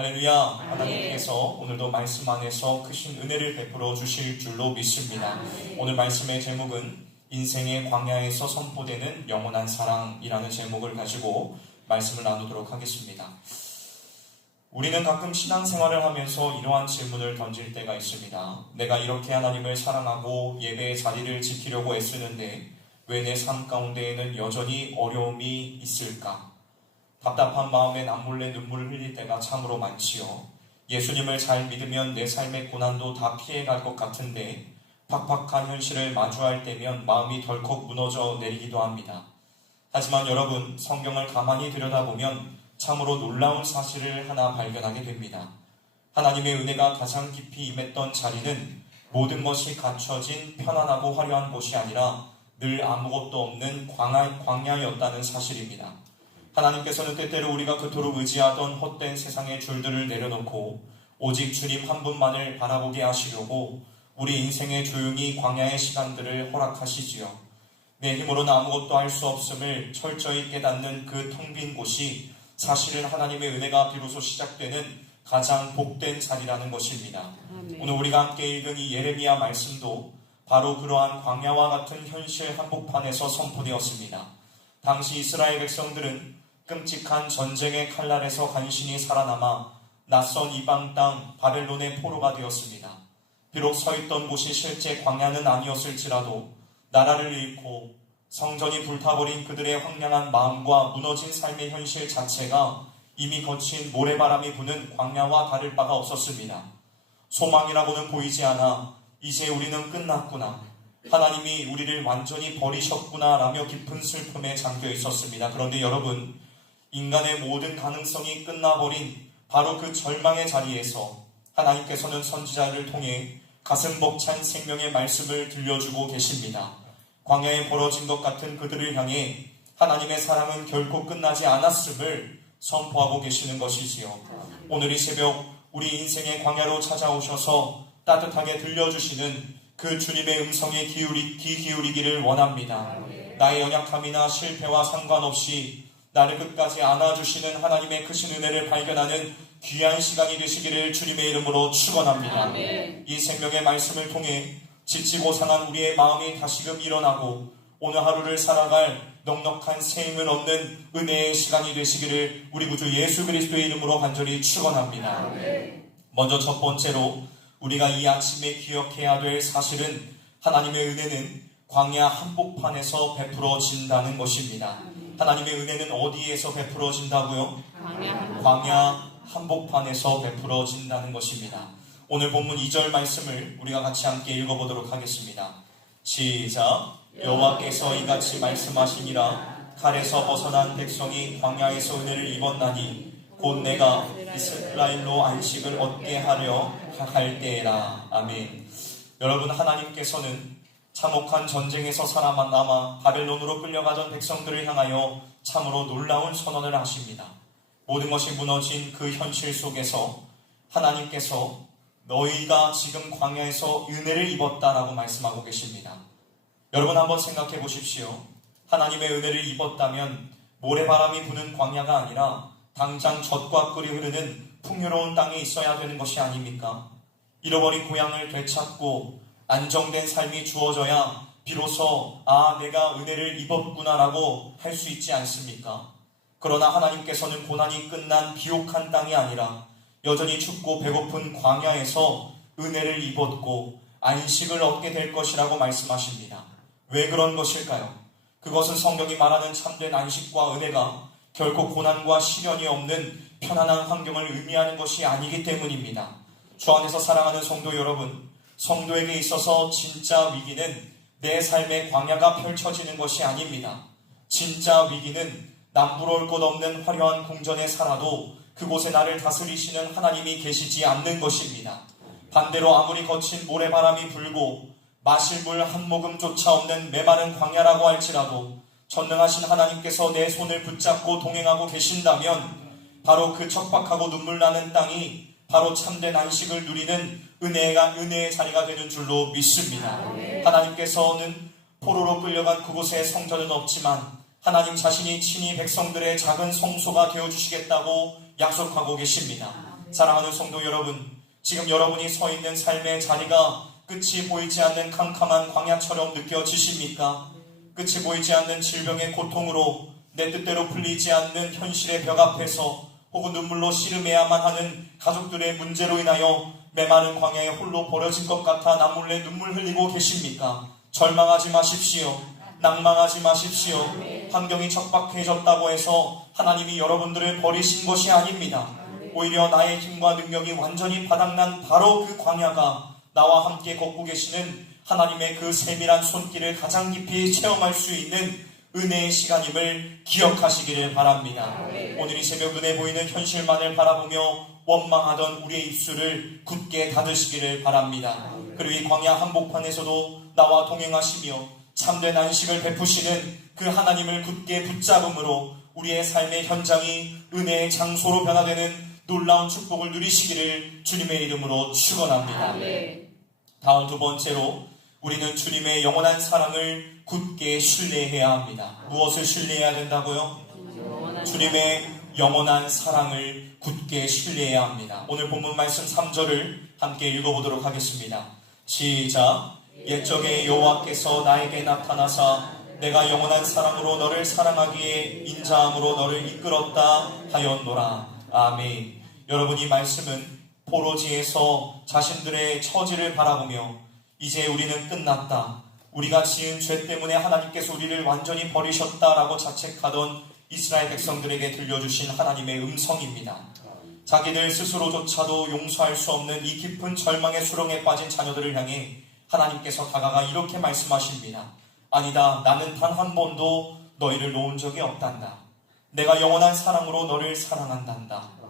할렐루야. 하나님께서 오늘도 말씀 안에서 크신 은혜를 베풀어 주실 줄로 믿습니다. 오늘 말씀의 제목은 인생의 광야에서 선포되는 영원한 사랑이라는 제목을 가지고 말씀을 나누도록 하겠습니다. 우리는 가끔 신앙생활을 하면서 이러한 질문을 던질 때가 있습니다. 내가 이렇게 하나님을 사랑하고 예배의 자리를 지키려고 애쓰는데 왜 내 삶 가운데에는 여전히 어려움이 있을까? 답답한 마음에 남몰래 눈물을 흘릴 때가 참으로 많지요. 예수님을 잘 믿으면 내 삶의 고난도 다 피해갈 것 같은데 팍팍한 현실을 마주할 때면 마음이 덜컥 무너져 내리기도 합니다. 하지만 여러분, 성경을 가만히 들여다보면 참으로 놀라운 사실을 하나 발견하게 됩니다. 하나님의 은혜가 가장 깊이 임했던 자리는 모든 것이 갖춰진 편안하고 화려한 곳이 아니라 늘 아무것도 없는 광야였다는 사실입니다. 하나님께서는 때때로 우리가 그토록 의지하던 헛된 세상의 줄들을 내려놓고 오직 주님 한 분만을 바라보게 하시려고 우리 인생에 조용히 광야의 시간들을 허락하시지요. 내 힘으로는 아무것도 할 수 없음을 철저히 깨닫는 그 텅 빈 곳이 사실은 하나님의 은혜가 비로소 시작되는 가장 복된 자리라는 것입니다. 오늘 우리가 함께 읽은 이 예레미야 말씀도 바로 그러한 광야와 같은 현실 한복판에서 선포되었습니다. 당시 이스라엘 백성들은 끔찍한 전쟁의 칼날에서 간신히 살아남아 낯선 이방 땅 바벨론의 포로가 되었습니다. 비록 서 있던 곳이 실제 광야는 아니었을지라도 나라를 잃고 성전이 불타버린 그들의 황량한 마음과 무너진 삶의 현실 자체가 이미 거친 모래바람이 부는 광야와 다를 바가 없었습니다. 소망이라고는 보이지 않아 이제 우리는 끝났구나, 하나님이 우리를 완전히 버리셨구나 라며 깊은 슬픔에 잠겨 있었습니다. 그런데 여러분, 인간의 모든 가능성이 끝나버린 바로 그 절망의 자리에서 하나님께서는 선지자를 통해 가슴 벅찬 생명의 말씀을 들려주고 계십니다. 광야에 벌어진 것 같은 그들을 향해 하나님의 사랑은 결코 끝나지 않았음을 선포하고 계시는 것이지요. 오늘 이 새벽 우리 인생의 광야로 찾아오셔서 따뜻하게 들려주시는 그 주님의 음성에 귀 기울이기를 원합니다. 나의 연약함이나 실패와 상관없이 나를 끝까지 안아주시는 하나님의 크신 은혜를 발견하는 귀한 시간이 되시기를 주님의 이름으로 축원합니다. 이 생명의 말씀을 통해 지치고 상한 우리의 마음이 다시금 일어나고 오늘 하루를 살아갈 넉넉한 새 힘을 얻는 은혜의 시간이 되시기를 우리 구주 예수 그리스도의 이름으로 간절히 축원합니다. 먼저 첫 번째로 우리가 이 아침에 기억해야 될 사실은 하나님의 은혜는 광야 한복판에서 베풀어진다는 것입니다. 하나님의 은혜는 어디에서 베풀어진다고요? 광야 한복판에서 베풀어진다는 것입니다. 오늘 본문 2절 말씀을 우리가 같이 함께 읽어보도록 하겠습니다. 시작. 여호와께서 이같이 말씀하시니라. 칼에서 벗어난 백성이 광야에서 은혜를 입었나니 곧 내가 이스라엘로 안식을 얻게 하려 할 때에라. 아멘. 여러분, 하나님께서는 참혹한 전쟁에서 살아남아 바벨론으로 끌려가던 백성들을 향하여 참으로 놀라운 선언을 하십니다. 모든 것이 무너진 그 현실 속에서 하나님께서 너희가 지금 광야에서 은혜를 입었다라고 말씀하고 계십니다. 여러분, 한번 생각해 보십시오. 하나님의 은혜를 입었다면 모래바람이 부는 광야가 아니라 당장 젖과 꿀이 흐르는 풍요로운 땅에 있어야 되는 것이 아닙니까? 잃어버린 고향을 되찾고 안정된 삶이 주어져야 비로소 내가 은혜를 입었구나라고 할 수 있지 않습니까? 그러나 하나님께서는 고난이 끝난 비옥한 땅이 아니라 여전히 춥고 배고픈 광야에서 은혜를 입었고 안식을 얻게 될 것이라고 말씀하십니다. 왜 그런 것일까요? 그것은 성경이 말하는 참된 안식과 은혜가 결코 고난과 시련이 없는 편안한 환경을 의미하는 것이 아니기 때문입니다. 주 안에서 사랑하는 성도 여러분, 성도에게 있어서 진짜 위기는 내 삶의 광야가 펼쳐지는 것이 아닙니다. 진짜 위기는 남부러울 것 없는 화려한 궁전에 살아도 그곳에 나를 다스리시는 하나님이 계시지 않는 것입니다. 반대로 아무리 거친 모래바람이 불고 마실 물 한 모금조차 없는 메마른 광야라고 할지라도 전능하신 하나님께서 내 손을 붙잡고 동행하고 계신다면 바로 그 척박하고 눈물 나는 땅이 바로 참된 안식을 누리는 은혜의 자리가 되는 줄로 믿습니다. 하나님께서는 포로로 끌려간 그곳에 성전은 없지만 하나님 자신이 친히 백성들의 작은 성소가 되어주시겠다고 약속하고 계십니다. 사랑하는 성도 여러분, 지금 여러분이 서 있는 삶의 자리가 끝이 보이지 않는 캄캄한 광야처럼 느껴지십니까? 끝이 보이지 않는 질병의 고통으로 내 뜻대로 풀리지 않는 현실의 벽 앞에서 혹은 눈물로 씨름해야만 하는 가족들의 문제로 인하여 메마른 광야에 홀로 버려진 것 같아 남몰래 눈물 흘리고 계십니까? 절망하지 마십시오. 낭망하지 마십시오. 환경이 척박해졌다고 해서 하나님이 여러분들을 버리신 것이 아닙니다. 오히려 나의 힘과 능력이 완전히 바닥난 바로 그 광야가 나와 함께 걷고 계시는 하나님의 그 세밀한 손길을 가장 깊이 체험할 수 있는 은혜의 시간임을 기억하시기를 바랍니다. 오늘 이 새벽 눈에 보이는 현실만을 바라보며 원망하던 우리의 입술을 굳게 닫으시기를 바랍니다. 그리고 이 광야 한복판에서도 나와 동행하시며 참된 안식을 베푸시는 그 하나님을 굳게 붙잡음으로 우리의 삶의 현장이 은혜의 장소로 변화되는 놀라운 축복을 누리시기를 주님의 이름으로 축원합니다. 다음 두 번째로 우리는 주님의 영원한 사랑을 굳게 신뢰해야 합니다. 무엇을 신뢰해야 된다고요? 주님의 영원한 사랑을 굳게 신뢰해야 합니다. 오늘 본문 말씀 3절을 함께 읽어보도록 하겠습니다. 시작. 옛적에 여호와께서 나에게 나타나사 내가 영원한 사랑으로 너를 사랑하기에 인자함으로 너를 이끌었다 하였노라. 아멘. 여러분, 이 말씀은 포로지에서 자신들의 처지를 바라보며 이제 우리는 끝났다, 우리가 지은 죄 때문에 하나님께서 우리를 완전히 버리셨다라고 자책하던 이스라엘 백성들에게 들려주신 하나님의 음성입니다. 자기들 스스로조차도 용서할 수 없는 이 깊은 절망의 수렁에 빠진 자녀들을 향해 하나님께서 다가가 이렇게 말씀하십니다. 아니다, 나는 단 한 번도 너희를 놓은 적이 없단다. 내가 영원한 사랑으로 너를 사랑한단다.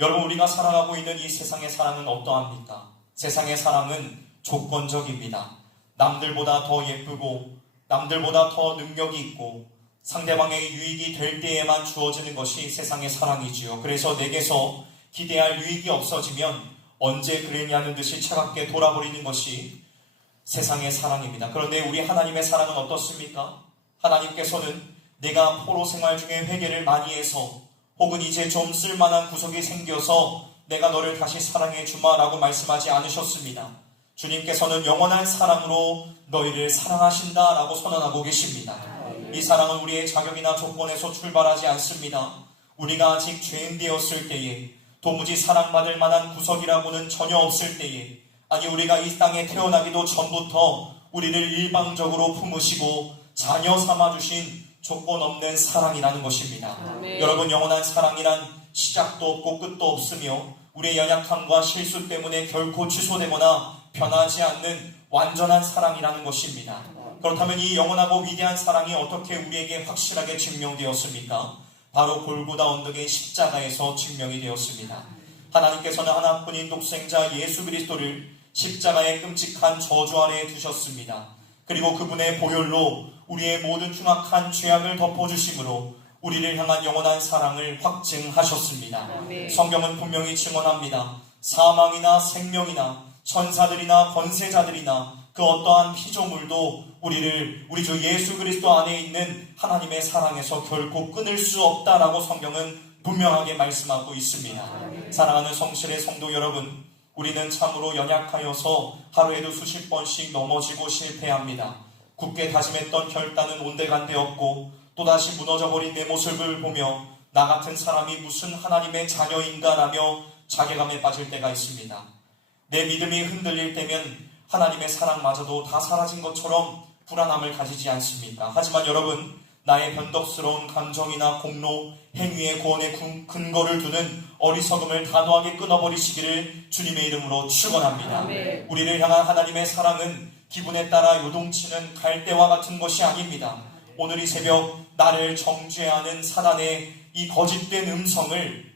여러분, 우리가 살아가고 있는 이 세상의 사랑은 어떠합니까? 세상의 사랑은 조건적입니다. 남들보다 더 예쁘고 남들보다 더 능력이 있고 상대방에게 유익이 될 때에만 주어지는 것이 세상의 사랑이지요. 그래서 내게서 기대할 유익이 없어지면 언제 그랬냐는 듯이 차갑게 돌아버리는 것이 세상의 사랑입니다. 그런데 우리 하나님의 사랑은 어떻습니까? 하나님께서는 내가 포로 생활 중에 회개를 많이 해서 혹은 이제 좀 쓸만한 구석이 생겨서 내가 너를 다시 사랑해 주마라고 말씀하지 않으셨습니다. 주님께서는 영원한 사랑으로 너희를 사랑하신다라고 선언하고 계십니다. 이 사랑은 우리의 자격이나 조건에서 출발하지 않습니다. 우리가 아직 죄인 되었을 때에, 도무지 사랑받을 만한 구석이라고는 전혀 없을 때에, 아니 우리가 이 땅에 태어나기도 전부터 우리를 일방적으로 품으시고 자녀 삼아주신 조건 없는 사랑이라는 것입니다. 여러분, 영원한 사랑이란 시작도 없고 끝도 없으며 우리의 연약함과 실수 때문에 결코 취소되거나 변하지 않는 완전한 사랑이라는 것입니다. 그렇다면 이 영원하고 위대한 사랑이 어떻게 우리에게 확실하게 증명되었습니까? 바로 골고다 언덕의 십자가에서 증명이 되었습니다. 하나님께서는 하나뿐인 독생자 예수 그리스도를 십자가의 끔찍한 저주 아래에 두셨습니다. 그리고 그분의 보혈로 우리의 모든 흉악한 죄악을 덮어주심으로 우리를 향한 영원한 사랑을 확증하셨습니다. 성경은 분명히 증언합니다. 사망이나 생명이나 천사들이나 권세자들이나 그 어떠한 피조물도 우리 주 예수 그리스도 안에 있는 하나님의 사랑에서 결코 끊을 수 없다라고 성경은 분명하게 말씀하고 있습니다. 사랑하는 성실의 성도 여러분, 우리는 참으로 연약하여서 하루에도 수십 번씩 넘어지고 실패합니다. 굳게 다짐했던 결단은 온데간데 없고 또다시 무너져버린 내 모습을 보며 나 같은 사람이 무슨 하나님의 자녀인가라며 자괴감에 빠질 때가 있습니다. 내 믿음이 흔들릴 때면 하나님의 사랑마저도 다 사라진 것처럼 불안함을 가지지 않습니까? 하지만 여러분, 나의 변덕스러운 감정이나 공로, 행위의 구원에 근거를 두는 어리석음을 단호하게 끊어버리시기를 주님의 이름으로 축원합니다. 우리를 향한 하나님의 사랑은 기분에 따라 요동치는 갈대와 같은 것이 아닙니다. 오늘 이 새벽 나를 정죄하는 사단의 이 거짓된 음성을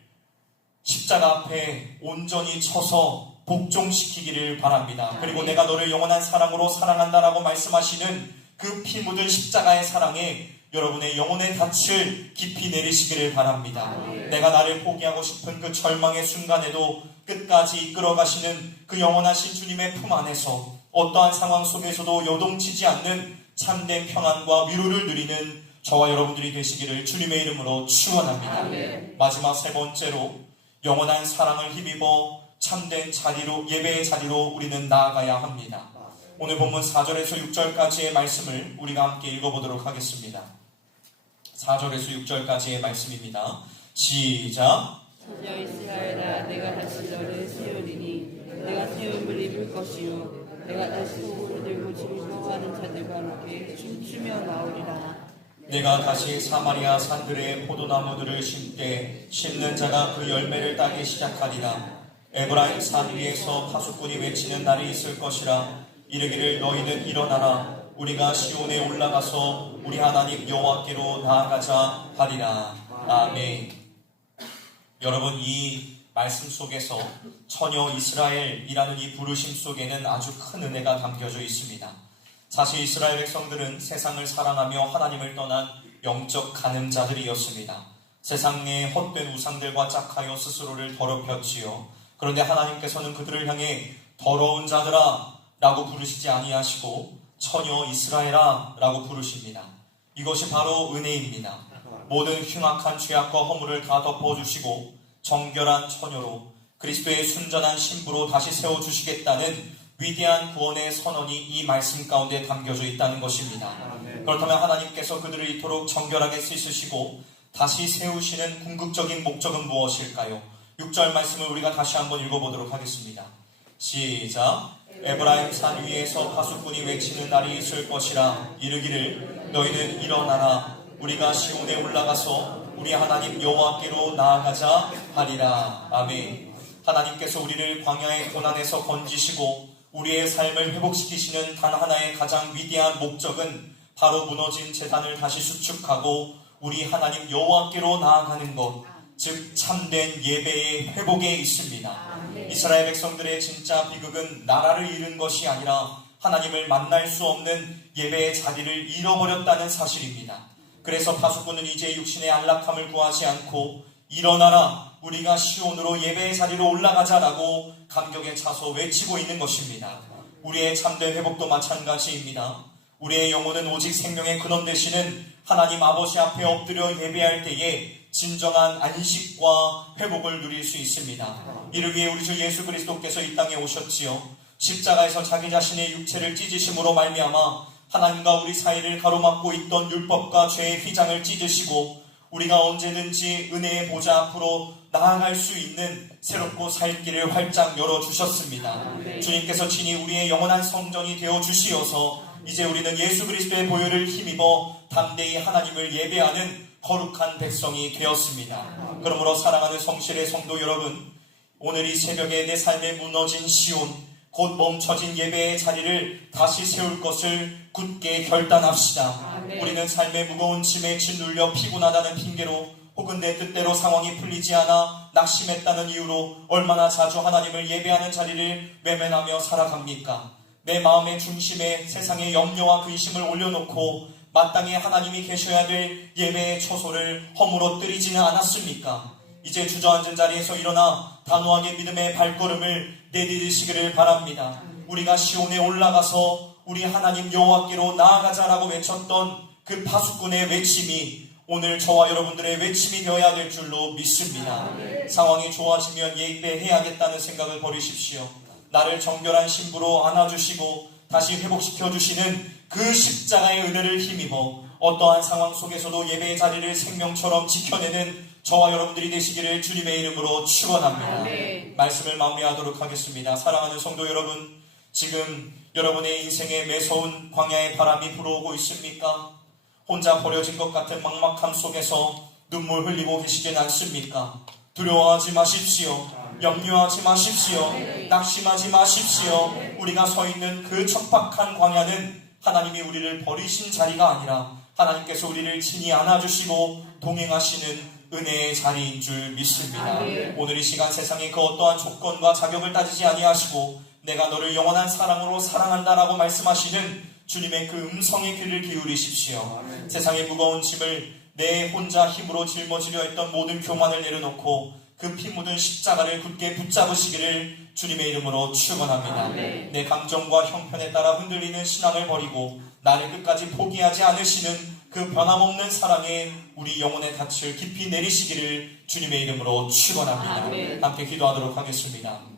십자가 앞에 온전히 쳐서 복종시키기를 바랍니다. 그리고 내가 너를 영원한 사랑으로 사랑한다라고 말씀하시는 그 피 묻은 십자가의 사랑에 여러분의 영혼의 닻을 깊이 내리시기를 바랍니다. 내가 나를 포기하고 싶은 그 절망의 순간에도 끝까지 이끌어가시는 그 영원하신 주님의 품 안에서 어떠한 상황 속에서도 요동치지 않는 참된 평안과 위로를 누리는 저와 여러분들이 되시기를 주님의 이름으로 축원합니다. 마지막 세 번째로 영원한 사랑을 힘입어 참된 자리로, 예배의 자리로 우리는 나아가야 합니다. 오늘 본문 4절에서 6절까지의 말씀을 우리가 함께 읽어보도록 하겠습니다. 4절에서 6절까지의 말씀입니다. 시작. 여 이스라엘아, 내가 다시 너를 세우리니 내가 세움을 입을 것이요 내가 다시 소고를 들고 즐거워하는 자들과 함께 춤추며 나오리라. 내가 다시 사마리아 산들에 포도나무들을 심게 심는 자가 그 열매를 따기 시작하리라. 에브라임 산 위에서 파수꾼이 외치는 날이 있을 것이라. 이르기를 너희는 일어나라. 우리가 시온에 올라가서 우리 하나님 여호와께로 나아가자 하리라. 아멘. 여러분, 이 말씀 속에서 처녀 이스라엘이라는 이 부르심 속에는 아주 큰 은혜가 담겨져 있습니다. 사실 이스라엘 백성들은 세상을 사랑하며 하나님을 떠난 영적 간음자들이었습니다. 세상의 헛된 우상들과 짝하여 스스로를 더럽혔지요. 그런데 하나님께서는 그들을 향해 더러운 자들아 라고 부르시지 아니하시고 처녀 이스라엘아 라고 부르십니다. 이것이 바로 은혜입니다. 모든 흉악한 죄악과 허물을 다 덮어주시고 정결한 처녀로 그리스도의 순전한 신부로 다시 세워주시겠다는 위대한 구원의 선언이 이 말씀 가운데 담겨져 있다는 것입니다. 그렇다면 하나님께서 그들을 이토록 정결하게 씻으시고 다시 세우시는 궁극적인 목적은 무엇일까요? 6절 말씀을 우리가 다시 한번 읽어보도록 하겠습니다. 시작. 에브라임 산 위에서 파수꾼이 외치는 날이 있을 것이라. 이르기를 너희는 일어나라. 우리가 시온에 올라가서 우리 하나님 여호와께로 나아가자 하리라. 아멘. 하나님께서 우리를 광야의 고난에서 건지시고 우리의 삶을 회복시키시는 단 하나의 가장 위대한 목적은 바로 무너진 제단을 다시 수축하고 우리 하나님 여호와께로 나아가는 것, 즉 참된 예배의 회복에 있습니다. 이스라엘 백성들의 진짜 비극은 나라를 잃은 것이 아니라 하나님을 만날 수 없는 예배의 자리를 잃어버렸다는 사실입니다. 그래서 파수꾼은 이제 육신의 안락함을 구하지 않고 일어나라, 우리가 시온으로 예배의 자리로 올라가자라고 감격에 차서 외치고 있는 것입니다. 우리의 참된 회복도 마찬가지입니다. 우리의 영혼은 오직 생명의 근원 되시는 하나님 아버지 앞에 엎드려 예배할 때에 진정한 안식과 회복을 누릴 수 있습니다. 이를 위해 우리 주 예수 그리스도께서 이 땅에 오셨지요. 십자가에서 자기 자신의 육체를 찢으심으로 말미암아 하나님과 우리 사이를 가로막고 있던 율법과 죄의 휘장을 찢으시고 우리가 언제든지 은혜의 보좌 앞으로 나아갈 수 있는 새롭고 살 길을 활짝 열어주셨습니다. 주님께서 친히 우리의 영원한 성전이 되어주시어서 이제 우리는 예수 그리스도의 보혈을 힘입어 담대히 하나님을 예배하는 거룩한 백성이 되었습니다. 그러므로 사랑하는 성실의 성도 여러분, 오늘 이 새벽에 내 삶에 무너진 시온, 곧 멈춰진 예배의 자리를 다시 세울 것을 굳게 결단합시다. 우리는 삶의 무거운 짐에 짓눌려 피곤하다는 핑계로 혹은 내 뜻대로 상황이 풀리지 않아 낙심했다는 이유로 얼마나 자주 하나님을 예배하는 자리를 외면하며 살아갑니까? 내 마음의 중심에 세상의 염려와 근심을 올려놓고 마땅히 하나님이 계셔야 될 예배의 처소를 허물어뜨리지는 않았습니까? 이제 주저앉은 자리에서 일어나 단호하게 믿음의 발걸음을 내디디시기를 바랍니다. 우리가 시온에 올라가서 우리 하나님 여호와께로 나아가자라고 외쳤던 그 파수꾼의 외침이 오늘 저와 여러분들의 외침이 되어야 될 줄로 믿습니다. 상황이 좋아지면 예배해야겠다는 생각을 버리십시오. 나를 정결한 신부로 안아주시고 다시 회복시켜주시는 그 십자가의 은혜를 힘입어 어떠한 상황 속에서도 예배의 자리를 생명처럼 지켜내는 저와 여러분들이 되시기를 주님의 이름으로 축원합니다. 말씀을 마무리하도록 하겠습니다. 사랑하는 성도 여러분, 지금 여러분의 인생에 매서운 광야의 바람이 불어오고 있습니까? 혼자 버려진 것 같은 막막함 속에서 눈물 흘리고 계시진 않습니까? 두려워하지 마십시오. 염려하지 마십시오. 낙심하지 마십시오. 우리가 서 있는 그 척박한 광야는 하나님이 우리를 버리신 자리가 아니라 하나님께서 우리를 친히 안아주시고 동행하시는 은혜의 자리인 줄 믿습니다. 오늘 이 시간 세상의 그 어떠한 조건과 자격을 따지지 아니하시고 내가 너를 영원한 사랑으로 사랑한다라고 말씀하시는 주님의 그 음성의 귀를 기울이십시오. 세상의 무거운 짐을 내 혼자 힘으로 짊어지려 했던 모든 교만을 내려놓고 그 피 묻은 십자가를 굳게 붙잡으시기를 주님의 이름으로 축원합니다. 내 감정과 형편에 따라 흔들리는 신앙을 버리고 나를 끝까지 포기하지 않으시는 그 변함없는 사랑에 우리 영혼의 닻을 깊이 내리시기를 주님의 이름으로 축원합니다. 아멘. 함께 기도하도록 하겠습니다.